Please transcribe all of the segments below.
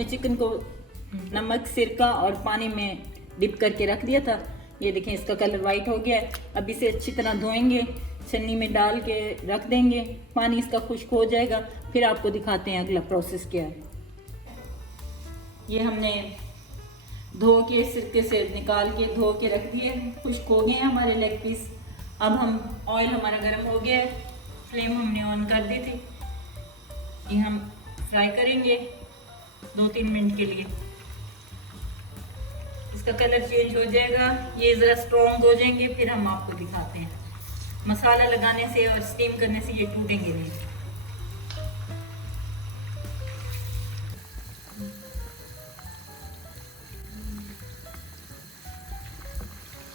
हमने चिकन को नमक, सिरका और पानी में डिप करके रख दिया था। ये देखें इसका कलर वाइट हो गया है। अब इसे अच्छी तरह धोएंगे, छन्नी में डाल के रख देंगे, पानी इसका खुश्क हो जाएगा। फिर आपको दिखाते हैं अगला प्रोसेस क्या है। ये हमने धो के सिरके से निकाल के धो के रख दिए, खुश्क हो गए हैं हमारे लेग पीस। अब हम ऑयल हमारा गर्म हो गया है, फ्लेम हमने ऑन कर दी थी। ये हम फ्राई करेंगे 2-3 मिनट के लिए। इसका कलर चेंज हो जाएगा, ये ज़रा स्ट्रॉन्ग हो जाएंगे, फिर हम आपको दिखाते हैं। मसाला लगाने से और स्टीम करने से ये टूटेंगे नहीं।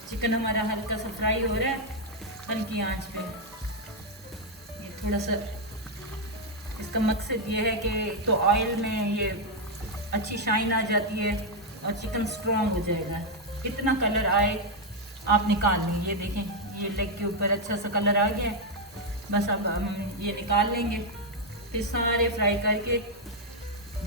चिकन हमारा हल्का सा फ्राई हो रहा है, हल्की आंच पे। ये थोड़ा सा, इसका मकसद ये है कि तो ऑयल में ये अच्छी शाइन आ जाती है और चिकन स्ट्रॉन्ग हो जाएगा। कितना कलर आए आप निकाल लें। ये देखें, ये लेग के ऊपर अच्छा सा कलर आ गया है। बस अब हम ये निकाल लेंगे, फिर सारे फ्राई करके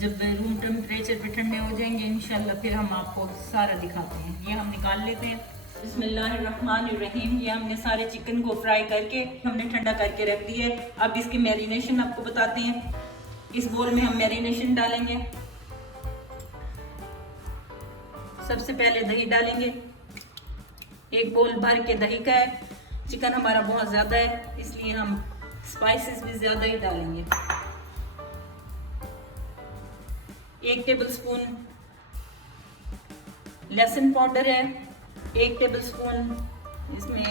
जब रूम टेम्परेचर पे ठंडे हो जाएंगे इंशाल्लाह फिर हम आपको सारा दिखाते हैं। ये हम निकाल लेते हैं। बिस्मिल्लाहिर्रहमानिर्रहीम। ये हमने सारे चिकन को फ्राई करके हमने ठंडा करके रख दिया है। अब इसकी मैरिनेशन आपको बताते हैं। इस बोल में हम मैरिनेशन डालेंगे। सबसे पहले दही डालेंगे, एक बोल भर के दही का है। चिकन हमारा बहुत ज़्यादा है इसलिए हम स्पाइसेस भी ज़्यादा ही डालेंगे। 1 टेबलस्पून लहसुन पाउडर है, 1 टेबलस्पून इसमें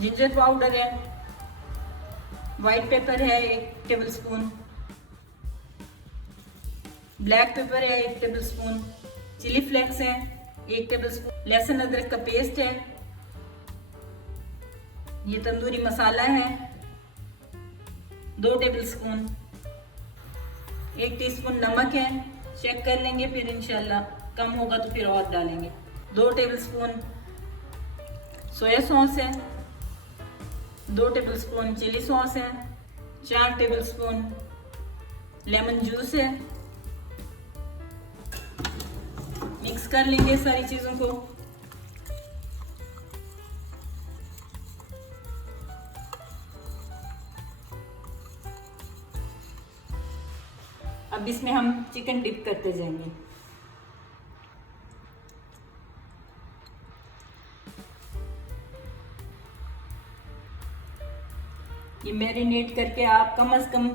जिंजर पाउडर है, वाइट पेपर है 1 टेबलस्पून, ब्लैक पेपर है 1 टेबलस्पून, चिली फ्लेक्स है 1 टेबलस्पून, लहसुन अदरक का पेस्ट है, ये तंदूरी मसाला है 2 टेबलस्पून, 1 टीस्पून नमक है, चेक कर लेंगे फिर इंशाल्लाह कम होगा तो फिर और डालेंगे। 2 टेबलस्पून सोया सॉस है, 2 टेबलस्पून चिली सॉस है, 4 टेबलस्पून लेमन जूस है। मिक्स कर लेंगे सारी चीज़ों को। अब इसमें हम चिकन डिप करते जाएंगे। ये मैरिनेट करके आप कम से कम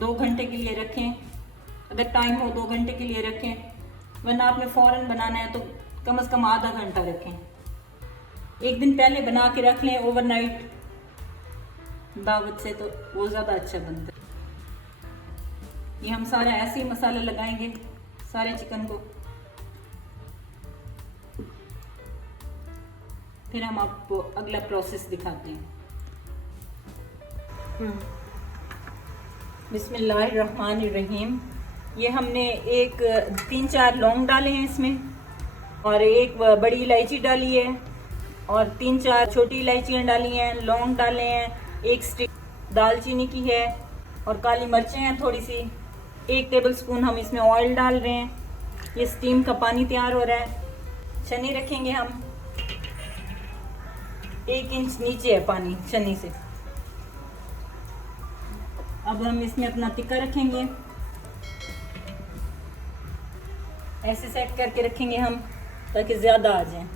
2 घंटे के लिए रखें। अगर टाइम हो 2 घंटे के लिए रखें, वरना आपने फ़ौरन बनाना है तो कम से कम आधा घंटा रखें। एक दिन पहले बना के रख लें ओवरनाइट दावत से, तो वो ज़्यादा अच्छा बनता है। ये हम सारा ऐसे ही मसाला लगाएंगे सारे चिकन को। फिर हम आपको अगला प्रोसेस दिखाते हैं। बिस्मिल्लाहिर्रहमानिर्रहीम। ये हमने 3-4 लौंग डाले हैं इसमें, और 1 बड़ी इलायची डाली है, और 3-4 छोटी इलायचियाँ डाली हैं, लौंग डाले हैं, 1 स्टिक दालचीनी की है, और काली मिर्चें हैं थोड़ी सी। 1 टेबलस्पून हम इसमें ऑयल डाल रहे हैं। ये स्टीम का पानी तैयार हो रहा है। छन्नी रखेंगे हम, 1 इंच नीचे है पानी छन्नी से। अब हम इसमें अपना टिक्का रखेंगे, ऐसे सेट करके रखेंगे हम ताकि ज़्यादा आ जाए।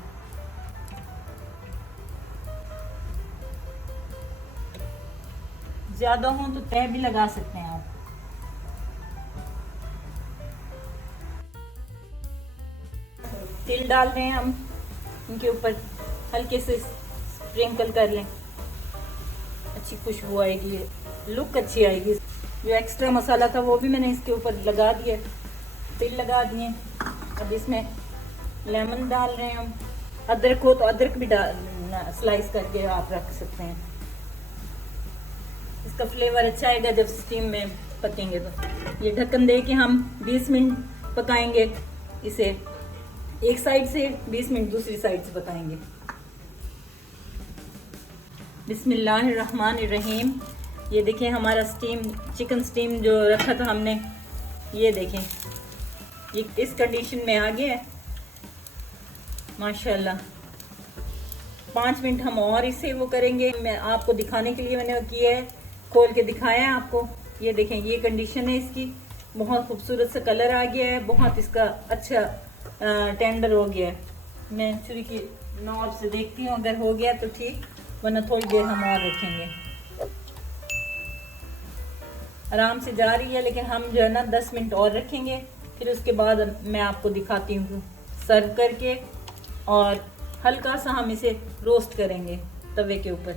ज़्यादा हो तो तह भी लगा सकते हैं आप। तिल डाल रहे हैं हम, इनके ऊपर हल्के से स्प्रिंकल कर लें, अच्छी खुशबू आएगी, लुक अच्छी आएगी। जो एक्स्ट्रा मसाला था वो भी मैंने इसके ऊपर लगा दिया, तिल लगा दिए। अब इसमें लेमन डाल रहे हैं हम। अदरक हो तो अदरक भी स्लाइस करके आप रख सकते हैं, इसका फ्लेवर अच्छा आएगा जब स्टीम में पकेंगे तो। ये ढक्कन दे के हम 20 मिनट पकाएंगे इसे, एक साइड से 20 मिनट दूसरी साइड से पकाएंगे। बिस्मिल्लाहिर्रहमानिर्रहीम। ये देखें हमारा चिकन स्टीम जो रखा था हमने, ये देखें ये इस कंडीशन में आ गया है माशाल्लाह। 5 मिनट हम और इसे वो करेंगे। मैं आपको दिखाने के लिए मैंने किया है, खोल के दिखाया है आपको। ये देखें, ये कंडीशन है इसकी, बहुत खूबसूरत सा कलर आ गया है, बहुत इसका अच्छा टेंडर हो गया है। मैं छुरी की नॉब से देखती हूँ, अगर हो गया तो ठीक, वरना थोड़ी देर हम और रखेंगे। आराम से जा रही है, लेकिन हम जो है ना 10 मिनट और रखेंगे, फिर उसके बाद मैं आपको दिखाती हूँ सर्व करके। और हल्का सा हम इसे रोस्ट करेंगे तवे के ऊपर।